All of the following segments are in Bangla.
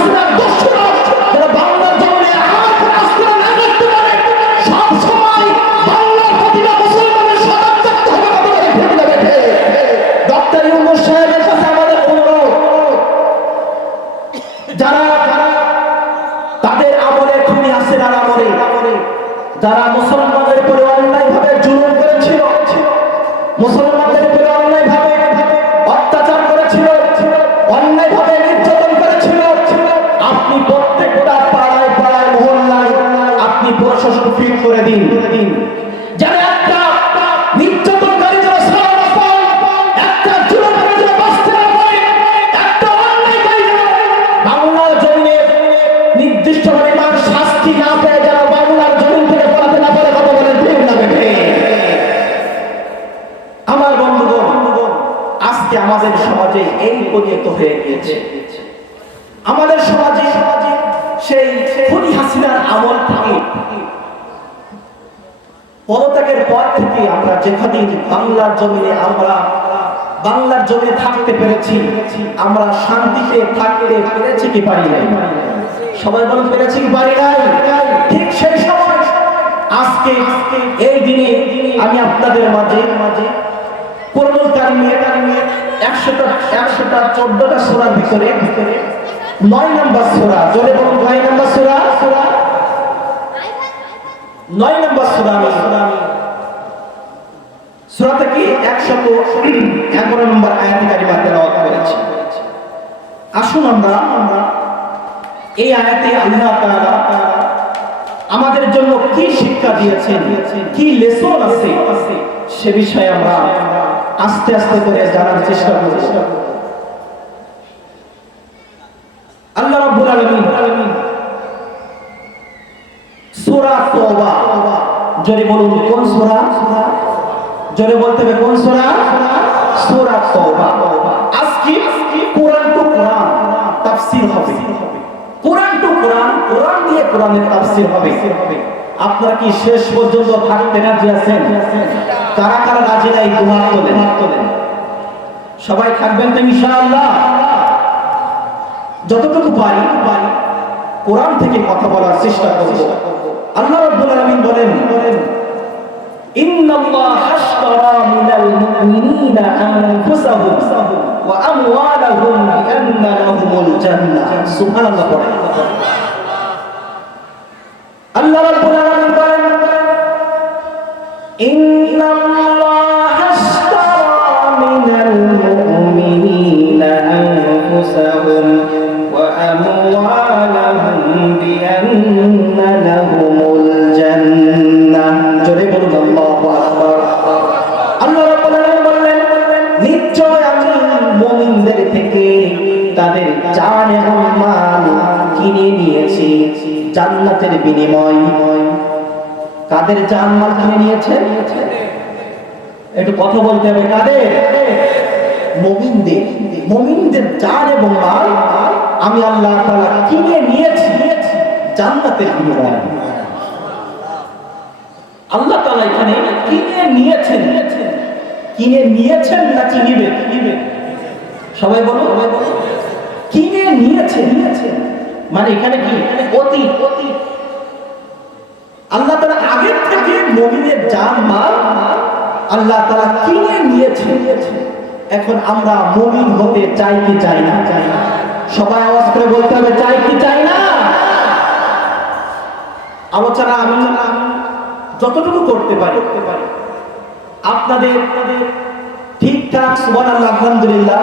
হাসিনার দোষরা যারা বাংলার জমিনে আর রাষ্ট্র না করতে পারে, সব সময় বাংলার প্রতিটা মুসলমানের সজাগ থাকতে হবে। আপনারা ভেবে নেবেন। ডক্টর ইউনূস সাহেবের কাছে আমাদের অনুরোধ, যারা তাদের আমলে খুনি হাসিনার আমলে যারা মুসলমানদের উপরে অন্যায়ভাবে জুলুম করেছিল, মুসলমানদের উপরে অন্যায়ভাবে অত্যাচার করেছিল, অন্যায়ভাবে নির্যাতন করেছিল, আপনি প্রত্যেকটা পাড়ায় পাড়ায় মহল্লায় আপনি প্রশাসন ফিট করে দিন। যারা একটা নির্যাতনকারী যারা সারা পায়, একটা জুলুমকারী যারা বাঁচতে না পারে, একটা অন্যায়কারী বাংলার জমিনে নির্দিষ্ট পরিমাণ শাস্তি না পেয়ে যারা বাংলার জমিন থেকে পালাতে না পারে, কথা বলেন ঠিক না বেঠে? আমার বন্ধুগণ, আজকে আমাদের সমাজে এই পরিণত হয়ে গিয়েছে। আমাদের সমাজে সেই খুনি হাসিনার আমল থেকে পদত্যাগের পর থেকে আমরা যেখানে বাংলার জমিনে থাকতে পেরেছি, আমরা শান্তিতে থাকতে পেরেছি কি পারি নাই? সবাই বলুন পেরেছি কি পারি নাই? ঠিক সেই সময় আজকে এই দিনে আমি আপনাদের মাঝে কোরআনুল কারীমের 114টা সূরার ভিতরে 9 নম্বর সূরা, জোরে বলুন 9 নম্বর সূরা, 9 নম্বর সূরা আমি সূরা থেকে 111 নম্বর আয়াত কারিমা তেলাওয়াত করেছি। আসুন আমরা এই আয়াতে আল্লাহ তাআলা আমাদের জন্য কি শিক্ষা দিয়েছেন, কি লেসন আছে, সে বিষয়ে আমরা আস্তে আস্তে করে জানার চেষ্টা করব। আল্লাহ রাব্বুল আলামিন সূরা তওবা, জোরে বলুন কোন সূরা? জোরে বলতে হবে কোন সূরা? সূরা তওবা। আজকে কোরআন টু কোরআন তাফসীর হবে। কোরআন টু কোরআন, কোরআন দিয়ে কোরআনের তাফসীর হবে। আপনারা কি শেষ পর্যন্ত থাকতে রাজি আছেন? কারা কারা রাজি নাই দুহাত তোলেন। সবাই থাকবেন তো ইনশাআল্লাহ? যতটুকু পারি কোরআন থেকে কথা বলার চেষ্টা করব। আল্লাহ রাব্বুল আলামিন বলেন, ইন্নাল্লাহা আশতারা মিনাল মুমিনিনা আনফুসাহুম ওয়া আমওয়ালাহুম বিআন্না লাহুমুল জান্নাহ। সুবহানাল্লাহ। আল্লাহ রাব্বুল আলামিন বলেন, ইন্নাল্লাহা আশতারা মিনাল মুমিনিনা আনফুসাহুম ওয়া আমওয়ালাহুম বিআন্না লাহুমুল জান্নাহ। জোরে বলুন আল্লাহু আকবার। আল্লাহ রাব্বুল আলামিন বললেন, নিশ্চয় আমি মুমিনদের থেকে তাদের জান এবং মাল কিনে নিয়েছি জান্নাতের বিনিময়। কাদের জান মাল কিনে নিয়েছে? একটু কথা বলতে হবে। কাদের? মুমিনদের জান এবং মাল আমি আল্লাহ তাআলা কিনে নিয়েছি জান্নাতের বিনিময়ে। আল্লাহ তাআলা এখানে কিনে নিয়েছেন না কিনবেন? সবাই বলো। কিনে নিয়েছেন মানে এখানে কি অতীত। আল্লাহ তাআলা আগের থেকে মুমিনের জান মাল আল্লাহ তাআলা কিনে নিয়েছেন। এখন আমরা মুমিন হতে চাই কি চাই না? সবাই আওয়াজ করে বলতে হবে, চাই কি চাই না? আলোচনা আমি যতটুকু করতে পারি আপনাদের ঠিকঠাক সুবহানাল্লাহ আলহামদুলিল্লাহ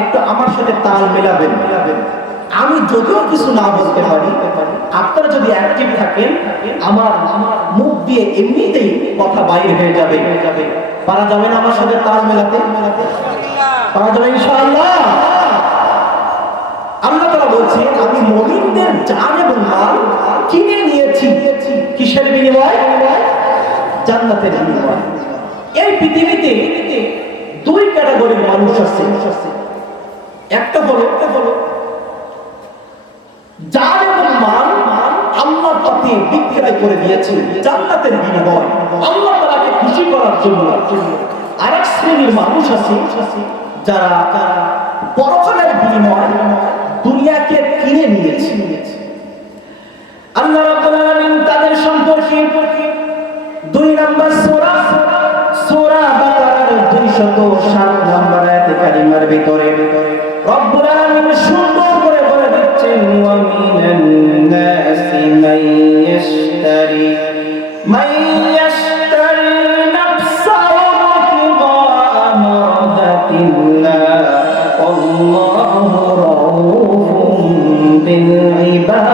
একটু আমার সাথে তাল মেলাবেন। আমি যদিও কিছু না বলতে পারি, আপনারা যদি অ্যাক্টিভ থাকেন আমার মুখ দিয়ে এমনিতেই কথা বাইরে হয়ে যাবে। পারা যাবে না আমার সাথে তাল মেলাতে? পারা যাবে ইনশাআল্লাহ। আল্লাহ তাআলা বলছেন, আমি মুমিনদের জান এবং মাল কিনে নিয়েছি কিসের বিনিময়ে? জান্নাতের বিনিময়ে। এই পৃথিবীতে দুই ক্যাটাগরির মানুষ আছে। একটা হলো জান এবং মাল আল্লাহর পথে বিক্রয় করে দিয়েছে জান্নাতের বিনিময়ে, আল্লাহ তাআলাকে খুশি করার জন্য। আরেক শ্রেণীর মানুষ আছে যারা পরকালের বিনিময়ে দুনিয়াকে কিনে নিয়েছে। আল্লাহ রাব্বুল আলামিন তাদের সম্পর্কে 2 নম্বর সূরা বাকারার 207 নম্বর আয়াতে কারিমার ভিতরে রব্বুল আলামিন সুন্দর করে বলে দিচ্ছেন, ওয়া মিনান নাসি মাইয়াশতারি নাফসাহু ইবতিগাআ মারদাতিল্লাহ আল্লাহু রাউফুম বিল ইবাদ।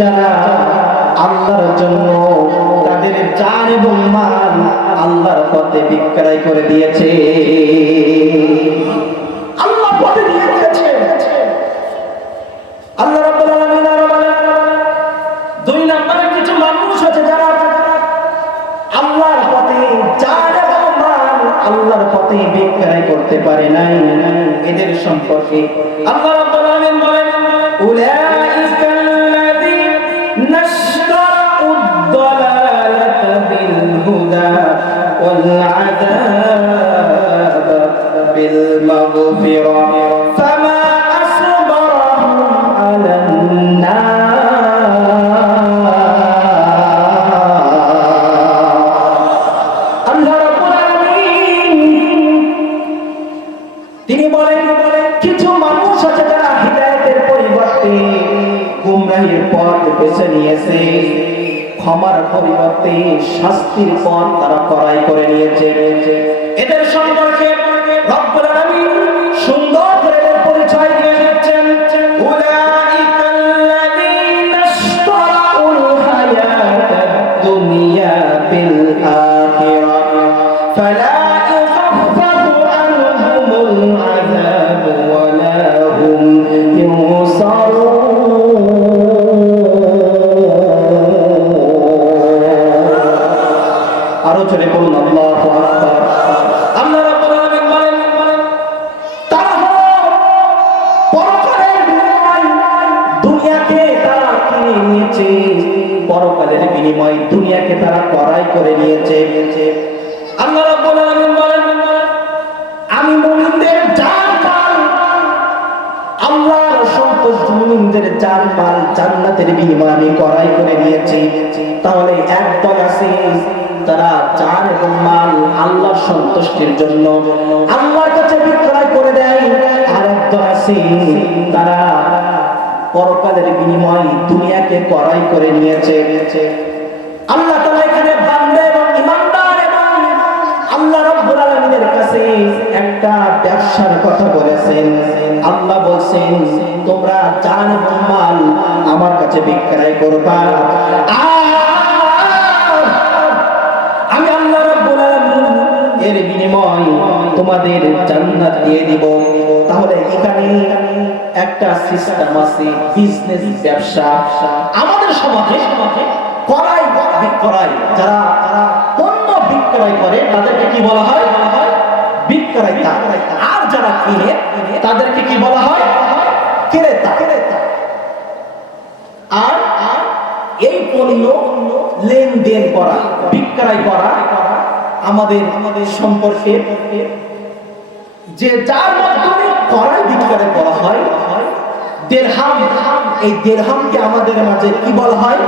যারা আল্লাহর জন্য তাদের জান এবং মাল আল্লাহর পথে বিক্রয় করে দিয়েছে, আল্লাহর পথে দিয়ে দিয়েছে। আল্লাহ রাব্বুল আলামিন আরো বলেন, 2 নম্বরে কিছু মানুষ আছে যারা আল্লাহর পথে জান এবং মাল আল্লাহর পথে বিক্রয় করতে পারে নাই। এদের সম্পর্কে আল্লাহ রাব্বুল আলামিন বলেন, উলাইকা نشتروا الضلالة بالهدى والعذاب بالمغفرة فما أصبرهم على النار। আল্লাহ রাব্বুল আলামিন তিনি বলেন, কিছু মানুষ আছে যারা হিদায়াতের পরিবর্তে গুমরাহির পথ বেছে নিয়েছে, ক্ষমার পরিবর্তে শাস্তির পথ তারা ক্রয় করে নিয়েছে। এদের সম্পর্কে রব্বুল আলামিন সুন্দর করে এদের পরিচয় দিয়ে দিচ্ছেন, উলাইকাল্লাযীনা ইশতারাউল হায়াতাদ দুনিয়া বিল আখিরাহ ফালা ইউখাফফাফু আনহুমুল আযাব ওয়ালা হুম ইউনসারুন। আরো জোরে বলুন আল্লাহু আকবার। আল্লাহ রাব্বুল আলামিন বলেন, তারা পরকালের বিনিময় দুনিয়াকে তারা কিনে নিয়েছে, পরকালের বিনিময় দুনিয়াকে তারা ক্রয় করে নিয়েছে। আল্লাহ রাব্বুল আলামিন বলেন, আমি মুমিনদের জান-মাল আল্লাহর সন্তুষ্ট মুমিনদের জান-মাল জান্নাতের বিনিময়ে আমি ক্রয় করে নিয়েছি। তাহলে একদল আছে তারা জান এবং মাল আল্লাহর সন্তুষ্টির জন্য আল্লাহর কাছে বিক্রয় করে দেয়, আর একদল আছে তারা পরকালের বিনিময়ে দুনিয়াকে ক্রয় করে নিয়েছে। আল্লাহ তাআলা এখানে বান্দা এবং ঈমানদার এবং আল্লাহ রাব্বুল আলামিনের কাছে একটা ব্যবসার কথা বলেছেন। আল্লাহ বলেন, তোমরা জান এবং মাল আমার কাছে বিক্রয় করবা, আমি আল্লাহ রাব্বুল আলামিন এর বিনিময় তোমাদের জান্নাত দিয়ে দিব। তাহলে এখানে একটা সিস্টেম আছে, বিজনেস ব্যবসা। আমাদের সমাজে ক্রয় বিক্রয়, যারা পণ্য বিক্রয় করে তাদেরকে কি বলা হয়? বিক্রেতা। আর যারা কিনে তাদেরকে কি বলা হয়? ক্রেতা। আর এই পণ্য লেনদেন করা, বিক্রয় করা আমাদের সম্পর্কে যে যার মাধ্যমে ক্রয় বিক্রয় করা হয় দিরহাম। এই দিরহামকে আমাদের মাঝে কি বলা হয়?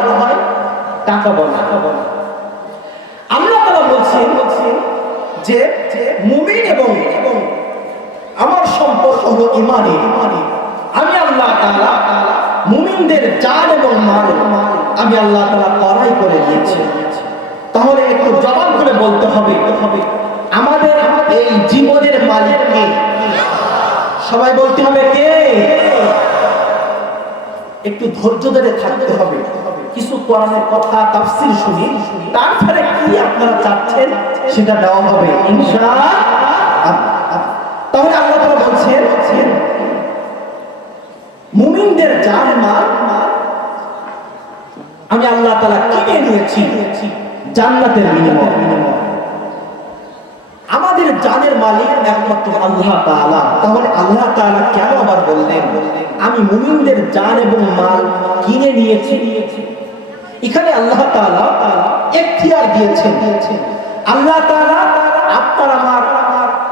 টাকা বলা হয়। আল্লাহ তাআলা বলছেন যে মুমিন এবং আমার সম্পর্ক হলো ঈমানে। আমি আল্লাহ তাআলা মুমিনদের জান এবং মাল আমি আল্লাহ তাআলা ক্রয় করে দিয়েছি। তাহলে একটু জবান করে বলতে হবে, আমাদের এই জীবনের মালিক কে? সবাই বলতে হবে কে? একটু ধৈর্য ধরে থাকতে হবে, কিছু কোরআনের কথা তাফসীর শুনি, তারপরে কি আপনারা চাচ্ছেন সেটা দেওয়া হবে ইনশাআল্লাহ। তাহলে আল্লাহ তাআলা বলছেন মুমিনদের জান মাল আমি আল্লাহ তাআলা কিনে নিয়েছি জান্নাতের বিনিময়ে। আমাদের জানের মালিক একমাত্র আল্লাহ তাআলা। তাহলে আল্লাহ তাআলা কেন আবার বললেন আমি মুমিনদের জান এবং মাল কিনে নিয়েছি? এখানে আল্লাহ তাআলা ইখতিয়ার দিয়েছেন। আল্লাহ তাআলা আপনার আমার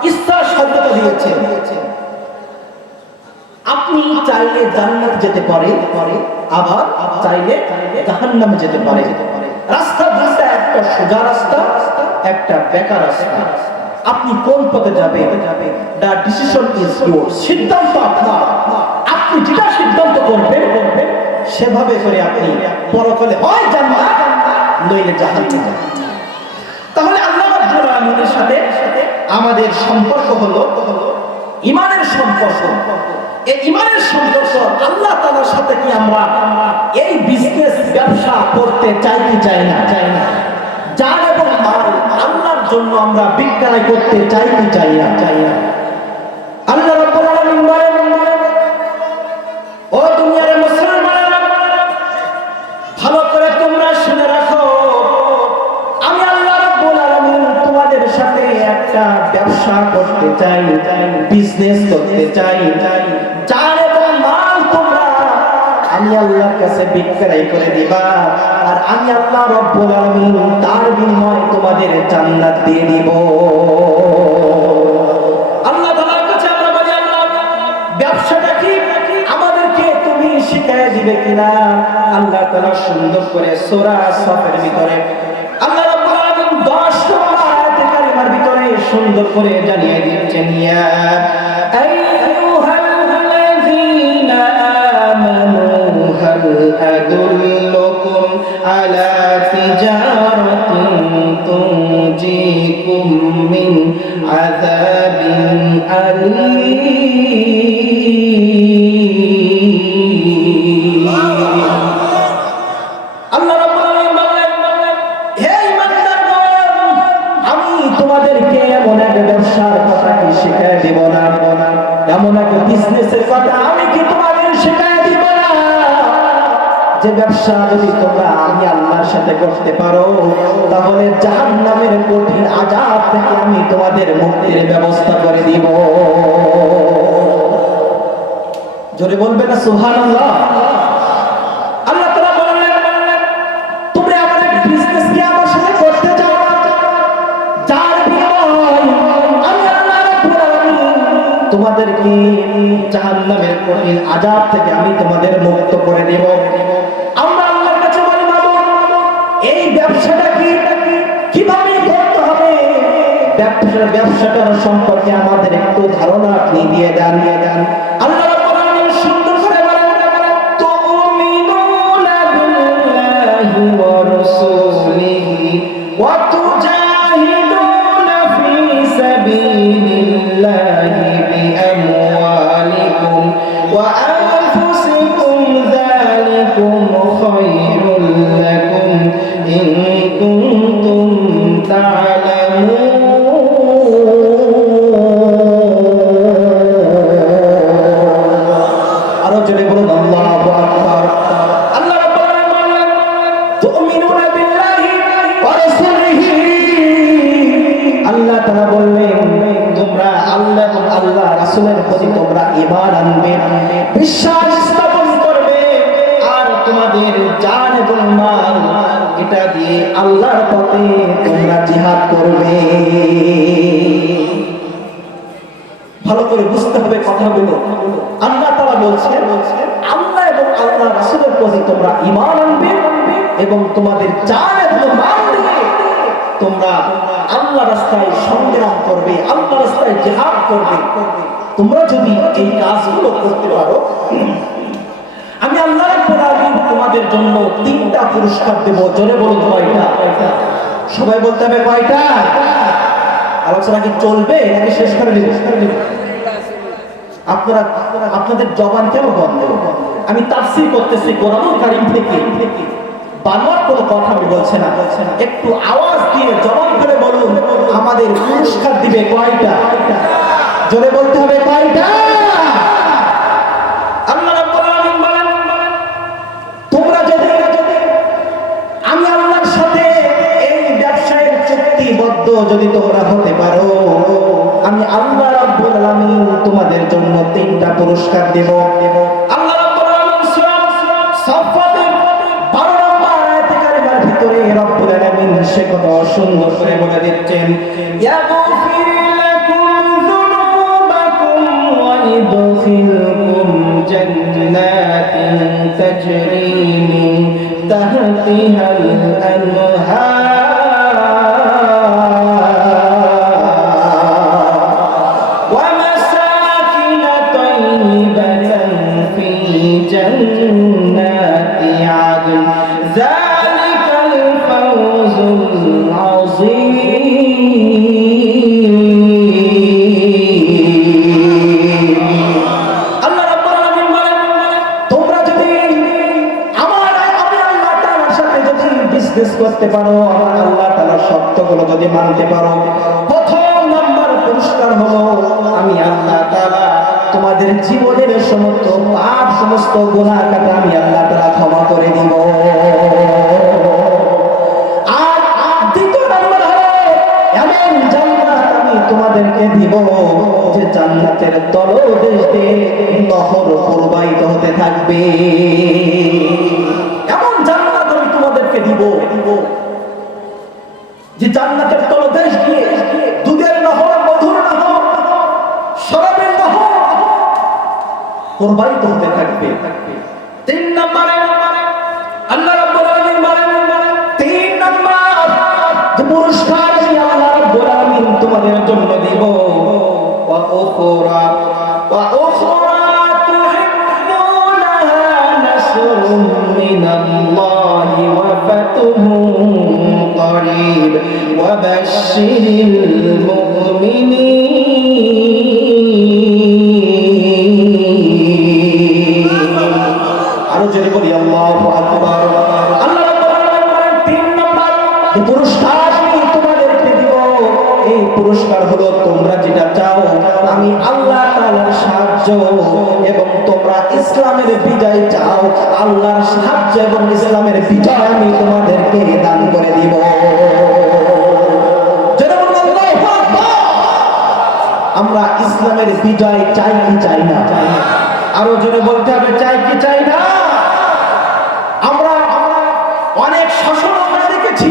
ইচ্ছার স্বাধীনতা দিয়েছেন। আপনি চাইলে জান্নাত যেতে পারে, আবার চাইলে জাহান্নামে যেতে পারে। রাস্তা দুটো, একটা সোজা রাস্তা, একটা বেঁকা রাস্তা। আপনি কোন পথে যাবেন? The decision is yours. সিদ্ধান্ত আপনার। আপনি যেটা সিদ্ধান্ত করবেন সেভাবে করে আপনি পরকালে হয় জান্নাত নইলে জাহান্নাম। তাহলে আল্লাহ রাব্বুল আলামিনের সাথে আমাদের সম্পর্ক হলো ঈমানের সম্পর্ক। এই ঈমানের সম্পর্ক আল্লাহ তাআলার সাথে কি আমরা এই বিজনেস ব্যবসা করতে চাই কি চাই না? জান এবং মাল আল্লাহর জন্য আমরা বিক্রয় করতে চাই কি চাই না? আল্লাহ রাব্বুল আলামিন বলেন, ও দুনিয়ার মুসলমানেরা, ভালো করে তোমরা শুনে রাখো, আমি আল্লাহ রাব্বুল আলামিন তোমাদের সাথে একটা ব্যবসা করতে চাই, বিজনেস করতে চাই। জান এবং মাল তোমরা আমি আল্লাহর কাছে বিক্রয় করে দিবা, আর আমি আল্লাহ রাব্বুল আলামিন তার বিনিময়ে তোমাদের জান্নাত দিয়ে দিব। আল্লাহ তাআলার কাছে আমরা বলি, আল্লাহ ব্যবসাটা কি আমাদেরকে তুমি শিখিয়ে দিবে কিনা? আল্লাহ তাআলা সুন্দর করে সূরা সাফের ভিতরে আল্লাহ রাব্বুল আলামিন 10 নম্বর আয়াতে কারিমার ভিতরে সুন্দর করে জানিয়ে দিচ্ছেন, ইয়া আইয়ুহাল্লাযীনা আমানু হাল আদুল্লুকুম আলা তিজারাতিন তুনজিকুম মিন আযাবিন আলীম। আল্লাহ রাব্বুল আলামিন বলেন, হে ঈমানদারগণ, আমি তোমাদেরকে এমন এক ব্যবসার কথা কি শিখিয়ে দেব না? এমন এক বিজনেসের কথা আমি কি তোমাদের শিখিয়ে দেব না? যে ব্যবসা যদি তোমরা আমি আল্লাহর সাথে করতে পারো, তাহলে জাহান্নামের কঠিন আযাব থেকে আমি তোমাদের মুক্তির ব্যবস্থা করে দিব। জোরে বলবে না সুবহানাল্লাহ? আল্লাহ তাআলা বললেন, তোমরা আমার এক বিজনেস কি আমার সাথে করতে চাও, যার বিনিময়ে আমি আল্লাহ রাব্বুল আলামিন তোমাদেরকে জাহান্নামের কঠিন আযাব থেকে আমি তোমাদের মুক্ত করে দেব। আমরা আল্লাহর কাছে বলি, মাবুদ, এই ব্যবসাটা কি কিভাবে করতে হবে? ব্যবসাটার সম্পর্কে আমাদের একটু ধারণা আপনি দিয়ে দেন। আল্লাহ রাব্বুল আলামিন সুন্দর করে বলেন, তুমিনুনা বিল্লাহি ওয়া রাসূলিহি ওয়া তুজাহিদুনা ফি সাবিলিল্লাহি বিআমওয়ালিকুম ওয়া আনফুসিকুম, যালিকুম খায়রুল লাকুম ইন কুনতুম তা'লামুন। আরো জোরে বলুন আল্লাহু আকবার। আল্লাহ রাব্বুল আলামিন বলেন, তুমিনুনা বিল্লাহি ওয়া রাসূলিহি। আল্লাহ তাআলা বললেন, তোমরা আল্লাহ এবং আল্লাহ রাসূলের প্রতি তোমরা ঈমান আনবে, বিশ্বাস স্থাপন করবে, আর তোমাদের জান এবং মাল এটা দিয়ে আল্লাহর পথে তোমরা জিহাদ করবে। ভালো করে বুঝতে হবে কথাগুলো। আল্লাহ তাআলা বলছেন, আল্লাহ এবং আল্লাহ রাসূলের প্রতি তোমরা ঈমান আনবে এবং তোমাদের জান এবং মাল দিয়ে তোমরা আল্লাহ রাস্তায় সংগ্রাম করবে, আল্লাহ রাস্তায় জিহাদ করবে। তোমরা যদি এই কাজগুলো করতে পারো, আমি আল্লাহ রাব্বুল আলামিন তোমাদের জন্য 3টা পুরস্কার দেব। জোরে বলুন কয়টা? সবাই বলতে হবে কয়টা? আলোচনা কি চলবে নাকি শেষ করে দিব? আপনারা আপনাদের জবান কেন বন্ধ? আমি তাফসীর করতেছি কোরআনুল কারীম থেকে, বানোয়াট কোনো কথা আমি বলছি না। একটু আওয়াজ দিয়ে জবান করে বলুন, আমাদের পুরস্কার দিবে কয়টা? জোরে বলতে হবে কয়টা? আল্লাহ রাব্বুল আলামিন বলেন, তোমরা যদি আমি আল্লাহর সাথে এই ব্যবসায়ের চুক্তিবদ্ধ যদি তোমরা হতে পারো, আমি আল্লাহ রাব্বুল আলামিন তোমাদের জন্য 3টা পুরস্কার দেব। আল্লাহ রাব্বুল আলামিন সূরা সাফফাতের 12 নম্বর আয়াতে সে কথা সুন্দর করে বলে দিচ্ছেন, ইয়াগফির লাকুম যুনুবাকুম ওয়া ইদখিলকুম জান্নাতিন তাজরি মিন তাহতিহাল আনহার ওয়া মাসাকিন তাইয়িবাতান ফি জান্নাতি আদন যালিকাল ফাওজুল আযীম। আল্লাহ রাব্বুল আলামিন বলেন, তোমরা যদি আল্লাহ তাআলার সাথে যদি বিজনেস করতে পারো, আল্লাহ তাআলার শর্তগুলো যদি মানতে পারো, প্রথম নাম্বার পুরস্কার হলো আমি আল্লাহ তাআলা তোমাদের জীবনের সমস্ত পাপ, সমস্ত গুনাহ কাটা আমি আল্লাহ তাআলা ক্ষমা করে দিব। আর দ্বিতীয় নাম্বার হলো এমন জান্নাত আমি তোমাদেরকে দিব যে জান্নাতের তলদেশ দিয়ে নহর প্রবাহিত হতে থাকবে। এমন জান্নাত আমি তোমাদেরকে দিব যে জান্নাতের তলদেশ দিয়ে দুধের নহর, মধুর নহর, শরাবের নহর প্রবাহিত হতে থাকবে। তিন নম্বরে আল্লাহ রাব্বুল আলামিন বলেন, তিন নম্বর যে পুরস্কার আমি আল্লাহ রাব্বুল আলামিন তোমাদের জন্য দিব, ওয়া উখরা তুহিব্বুনাহা নাসরুম মিনাল্লাহি ওয়া ফাতুহুম করিব ওয়া বাশশিরিল মুমিনিন। আরো জোরে বলি আল্লাহু আকবার। আল্লাহ রাব্বুল আলামিন বলেন, তিন নম্বর যে পুরস্কার আমি তোমাদেরকে দিব, এই পুরস্কার হলো তোমরা যেটা চাও আমি আল্লাহ তাআলার সাহায্য, এবং তোমরা ইসলামের বিজয় চাও, আল্লাহর সাহায্য এবং ইসলামের বিজয় আমি তোমাদেরকে দান করে দিব। আমরা ইসলামের বিজয় চাই কি চাই না? আরো জোরে বলতে হবে, চাই কি চাই না? আমরা অনেক শাসন আমরা দেখেছি,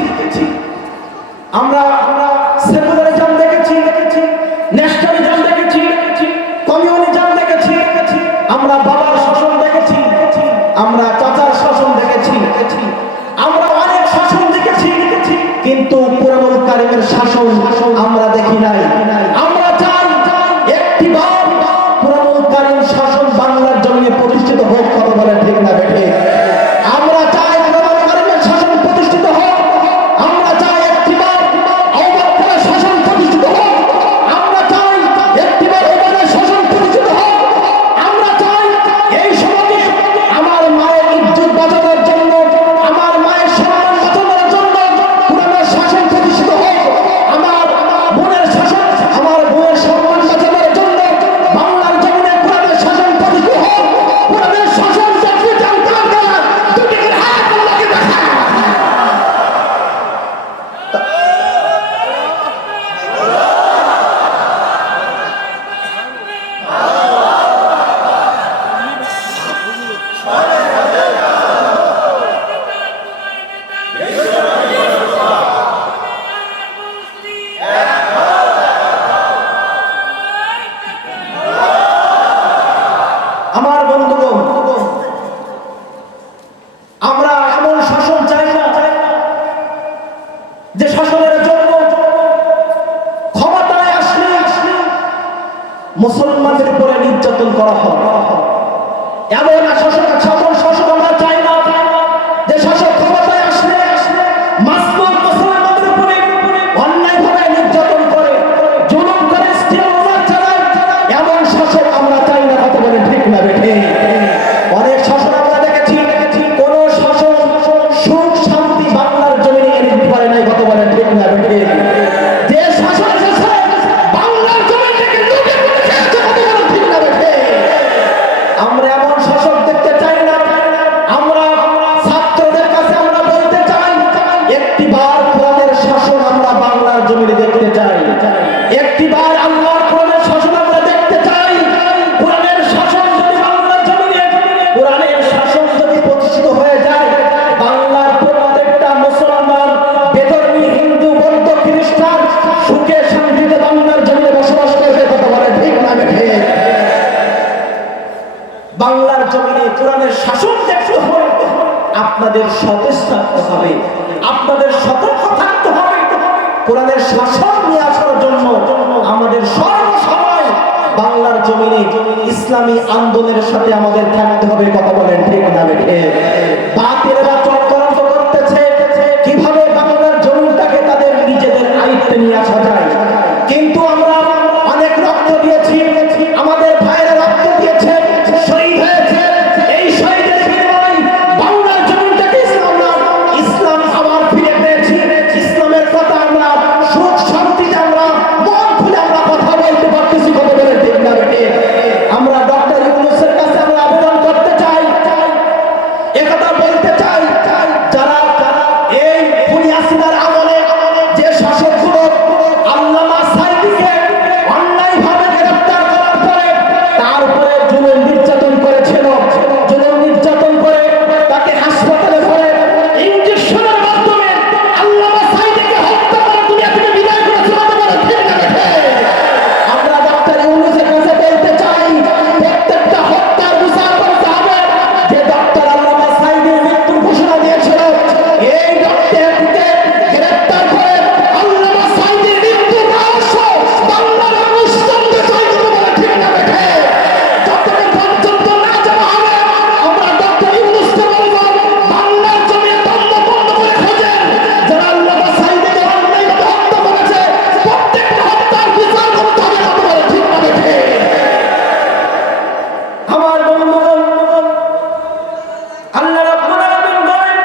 আমরা সেকুলারিজম দেখেছি, ন্যাশনালিজম দেখেছি, কমিউনিজম দেখেছি, আমরা বাবার শাসন দেখেছি, আমরা চাচার শাসন দেখেছি, আমরা অনেক শাসন দেখেছি, কিন্তু কোরআনুল কারীমের শাসন আমরা দেখি নাই। আমরা চাই একটিবার কোরআনুল কারীম শাসন বাংলার জমিনে প্রতিষ্ঠিত হোক। কথা বলে ঠিক না বেঠে? আমরা চাই কোরআনুল কারীমের শাসন প্রতিষ্ঠিত হোক। আমরা চাই একটিবার আবু বকরের শাসন প্রতিষ্ঠিত হোক। আমরা চাই একটিবার ওমরের শাসন প্রতিষ্ঠিত হোক। আমরা চাই এই সমাজে আমার মায়ের ইজ্জত বাঁচানোর জন্য, আমার মায়ের সম্মান বাঁচানোর জন্য কোরআনের শাসন প্রতিষ্ঠিত হোক। আমার বোনের শাসন, আমার বোনের সম্মান বাঁচানোর জন্য বাংলার জমিনে কোরআনের শাসন প্রতিষ্ঠিত হোক। কোরআনের শাসন দেখতে চান কারা? দুটি করে হাত আল্লাহকে দেখান। আমার বন্ধুগণ, আমরা এমন শাসন চাই না যে শাসনের জন্য ক্ষমতায় আসলে মুসলমানদের উপরে নির্যাতন করা হয়। এমন শাসক আমরা চাই না যে শাসক ক্ষমতায় আসলে মাসলুম মুসলমানদের উপরে অন্যায়ভাবে নির্যাতন করে, জুলুম করে, স্টিমুলার চালায়। এমন শাসক আমরা চাই না। কথা বলে ঠিক না বেঠে? অনেক শাসন আমরা দেখেছি, কোন শাসন সুখ শান্তি বাংলার জমিনে এনে দিতে পারে নাই। কথা বলে ঠিক না বেঠে? যে শাসন বাংলার জমিন থেকে লুটে পুটে খেয়েছে। কথা বলে ঠিক না বেঠে? আমরা এমন শাসক দেখতে চাই না কোরআনের শাসন দেখতে হবে, আপনাদের সতেজ থাকতে হবে, আপনাদের সতর্ক থাকতে হবে। কোরআনের শাসন নিয়ে আসার জন্য আমাদের সর্বসময় বাংলার জমিনে ইসলামী আন্দোলনের সাথে আমাদের থাকতে হবে। কথা বলেন ঠিক না বেঠিক? বাতিলেরা চক্রান্ত করতেছে কিভাবে বাংলার জমিটাকে তাদের নিজেদের আয়ত্তে নিয়ে আসা যায়, কিন্তু আমরা অনেক রক্ত দিয়েছি, আমাদের ভাইয়েরা রক্ত দিয়েছে, শহীদ হয়েছে। এই শহীদের বিনিময়ে বাংলার জমিটাকে ইসলাম আবার ফিরে পেয়েছি। ইসলামের কথা আমরা সুখ শান্তিতে আমরা মন খুলে আমরা কথা বলতে পারতেছি। কথা বলে ঠিক না বেঠিক? আমরা ডক্টর ইউনূসের কাছে আমরা আবেদন করতে চাই, একথা বলতে চাই, যারা এই খুনি হাসিনার আমলে যে শাসকগুলো আল্লামা সাঈদীকে অন্যায়ভাবে গ্রেফতার করার পরে তার উপরে জুলুম নির্যাতন করেছিল, জুলুম নির্যাতন করে তাকে হাসপাতালে ভরে ইনজেকশনের মাধ্যমে আল্লামা সাঈদীকে হত্যা করে দুনিয়া থেকে বিদায় করেছিল। ঠিক না বেঠিক? আমরা ডক্টর ইউনূসের কাছে বলতে চাই, প্রত্যেকটা হত্যার বিচার করতে হবে। যে ডক্টর আল্লামা সাঈদীর মৃত্যুর ঘোষণা দিয়েছিল, এই ডক্টরকে গ্রেফতার করে আল্লামা সাঈদীর মৃত্যুর রহস্য বাংলার মানুষ জানতে চাই। ঠিক না বেঠিক? যতক্ষণ পর্যন্ত না জানা হবে, আমরা ডক্টর ইউনূসকে বলবো, বাংলার জমিনে তন্ন বন্ধ করে খোঁজেন যারা আল্লামা সাঈদীকে অন্যায়ভাবে হত্যা করেছে, প্রত্যেকটা হত্যার বিচার করতে হবে। কথা বলে ঠিক না বেঠিক? আমার বন্ধুগণ, আল্লাহ রাব্বুল আলামিন বলেন,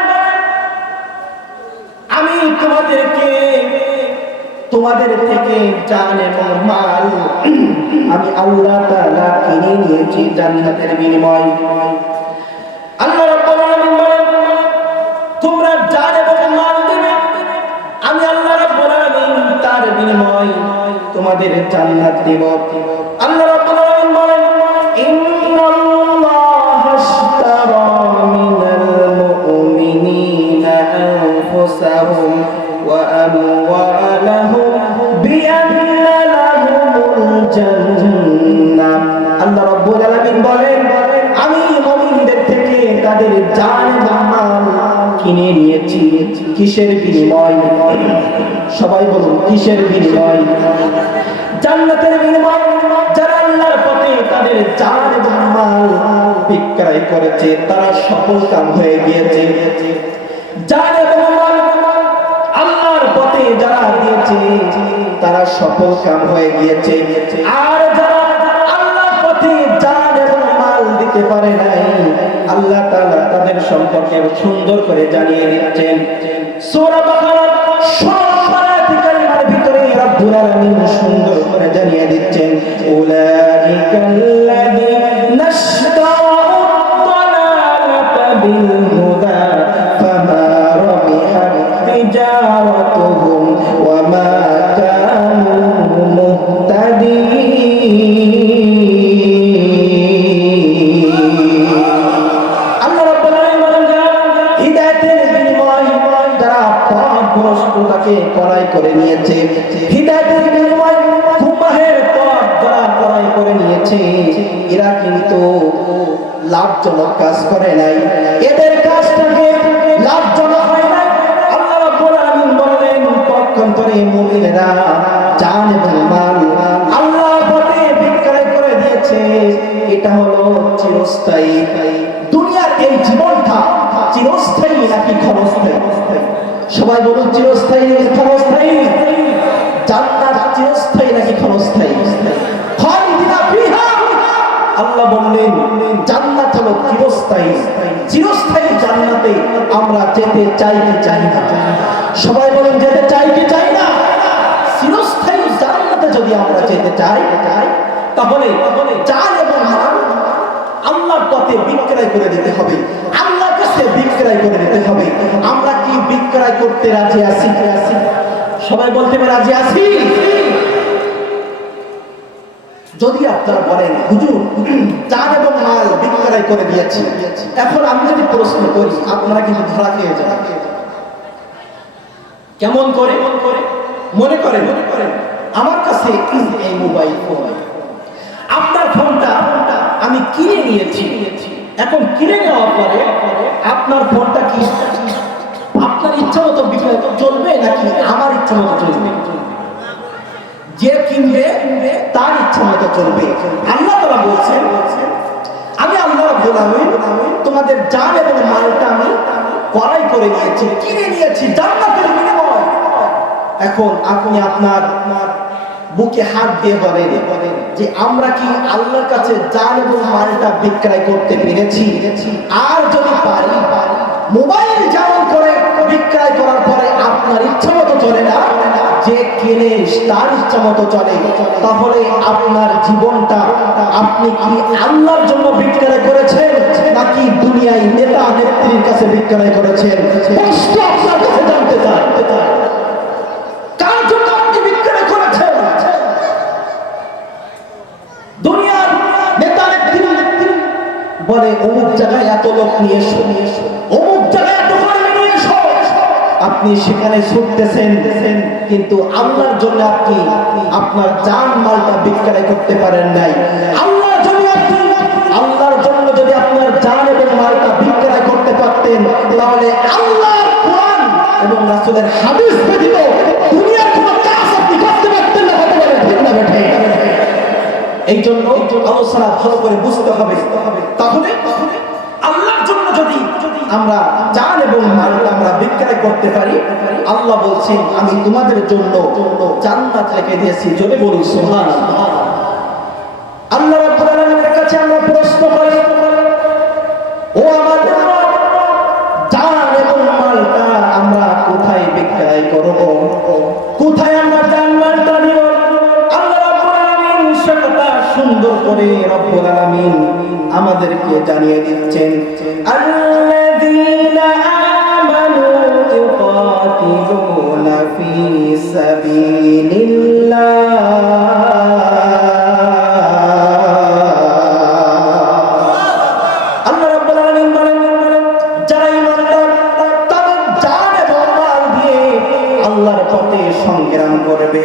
আমি তোমাদের থেকে জান এবং মাল আমি আল্লাহ তাআলা কিনে নিয়েছি জান্নাতের বিনিময়ে। আল্লাহ রাব্বুল আলামিন বলেন, তোমরা জান এবং মাল দিবে, আমি আল্লাহ রাব্বুল আলামিন তার বিনিময়ে তোমাদের জান্নাত দেব। আল্লাহ রাব্বুল আলামিন বলেন, ইন্নাল্লাহা আশতারা মিনাল মুমিনিনা আনফুসাহুম ওয়া আমওয়ালাহুম বিআন্না লাহুমুল জান্নাহ। আল্লাহ রাব্বুল আলামিন বলেন, আমি মুমিনদের থেকে তাদের জান এবং মাল কিনে নিয়েছি। কিসের বিনিময়? সবাই বলুন, কিসের বিনিময়? জান্নাতের বিনিময়। যারা আল্লাহর পথে তাদের জান এবং মাল বিক্রয় করেছে তারা সফল কাম হয়ে গিয়েছে। জান এবং মাল আল্লাহর পথে যারা দিয়েছে তারা সফল কাম হয়ে গিয়েছে। আর যারা আল্লাহর পথে জান এবং মাল দিতে পারে নাই, আল্লাহ তাআলা তাদের সম্পর্কে সুন্দর করে জানিয়ে দিচ্ছেন। সূরা বাকারা 16 আয়াতের কারিমার ভিতরে রব্বুল আলামিন সুন্দর করে জানিয়ে দিচ্ছেন, উলাইকাল্লাযীনা ইশতারাউ-দ-দালালাতা বিল-হুদা ফামা রাবিহাত তিজারাতুহুম ওয়া মা কানু মুহতাদিন। আল্লাহ রাব্বুল আলামিন বলেন, হিদায়াতের বিনিময়ে যারা পথভ্রষ্টতাকে ক্রয় করে নিয়েছে, হিদায়াতের বিনিময়ে গুমরাহের পথ যারা ক্রয় করে নিয়েছে, এরা কিন্তু লাভজনক কাজ করে নাই, এদের কাজটাকে লাভজনক হয় নাই। আল্লাহ রাব্বুল আলামিন বললেন, পক্ষান্তরে মুমিনেরা জান এবং মাল আল্লাহর পথে বিক্রয় করে দিয়েছে, এটা হলো চিরস্থায়ী। দুনিয়ার এই জীবনটা চিরস্থায়ী নাকি ক্ষণস্থায়ী? সবাই বলুন, চিরস্থায়ী নাকি ক্ষণস্থায়ী? জান্নাত চিরস্থায়ী নাকি ক্ষণস্থায়ী? খালিদিনা ফিহা। আল্লাহ বললেন, জান্নাত হলো চিরস্থায়ী। চিরস্থায়ী জান্নাতে আমরা যেতে চাই কি চাই না? সবাই বলেন, যেতে চাই কি চাই না? চিরস্থায়ী জান্নাতে যদি আমরা যেতে চাই, তাহলে জান এবং মাল আল্লাহর পথে বিক্রয় করে দিতে হবে, আল্লাহর কাছে বিক্রয় করে দিতে হবে। আমরা কি বিক্রয় করতে রাজি আছি? সবাই বলতে পারে রাজি আছি। যদি আপনারা বলেন, হুজুর জান এবং মাল বিক্রয় করে দিয়েছি, এখন আমি যদি প্রশ্ন করি, আপনারা কিন্তু ধরা খেয়ে যান। কেমন করে? মনে করেন আমার কাছে এই মোবাইল ফোন, আপনার ফোনটা আমি কিনে নিয়েছি, এখন কিনে নেওয়ার পরে আপনার ফোনটা কি আপনার ইচ্ছা মতো চলবে নাকি আমার ইচ্ছা মতো চলবে? যে কিনবে তার ইচ্ছা মতো চলবে। আল্লাহ তাআলা বলছেন, আমি আল্লাহ রাব্বুল আলামিন তোমাদের জান এবং মালটা আমি ক্রয় করে নিয়েছি, কিনে নিয়েছি জান্নাতের বিনিময়ে। এখন আপনি আপনার বুকে হাত দিয়ে বলেন যে আমরা কি আল্লাহর কাছে জান এবং মালটা বিক্রয় করতে পেরেছি? আর যদি পারি, মোবাইল যেমন করে বিক্রয় করার পরে আপনার ইচ্ছা মতো চলে না, যে কিনে তার ইচ্ছা মতো চলে, তাহলে আপনার জীবনটা আপনি কি আল্লাহর জন্য বিক্রয় করেছেন নাকি দুনিয়ায় নেতা নেত্রীর কাছে বিক্রয় করেছেন? প্রশ্ন আপনার কাছে জানতে চাই, কার জন্য আপনি বিক্রয় করেছেন? দুনিয়ার নেতা নেত্রী বলে অমুক জায়গায় এত লোক নিয়ে এসো, অমুক জায়গায় এত কর্মী নিয়ে এসো, আপনি সেখানে ছুটতেছেন, কিন্তু আল্লাহর জন্য আপনি আপনার জান মালটা বিক্রয় করতে পারেন নাই। আল্লাহর জন্য যদি আপনার জান এবং মালটা বিক্রয় করতে পারতেন, তাহলে আল্লাহর কোরআন এবং রাসূলের হাদিস ব্যতীত দুনিয়ার কোনো কাজ আপনি করতে পারতেন না। হতে পারে ঠিক না বেঠে? এই জন্য আলোচনা ভালো করে বুঝতে হবে। তাহলে আল্লাহর জন্য যদি আমরা জান এবং মালটা আমরা বিক্রয় করতে পারি, আল্লাহ বলছেন আমি তোমাদের জন্য জান্নাত রেখে দিয়েছি। জোরে বলুন সুবহানাল্লাহ। আল্লাহ রাব্বুল আলামিনের কাছে আমরা প্রশ্ন করি, ও আমাদের জান এবং মালটা আমরা কোথায় বিক্রয় করব? কোথায় আমরা জান মালটা নিব? আল্লাহ রাব্বুল আলামিন সেটা সুন্দর করে রব্বুল আলামিন আমাদেরকে জানিয়ে দিচ্ছেন, আল্লাযীনা আমানু ইউকাতিলুনা ফি সাবিলিল্লাহ। আল্লাহ রাব্বুল আলামিন বলেন, যারা ঈমানদার তাদের জান এবং মাল দিয়ে আল্লাহর পথে সংগ্রাম করবে,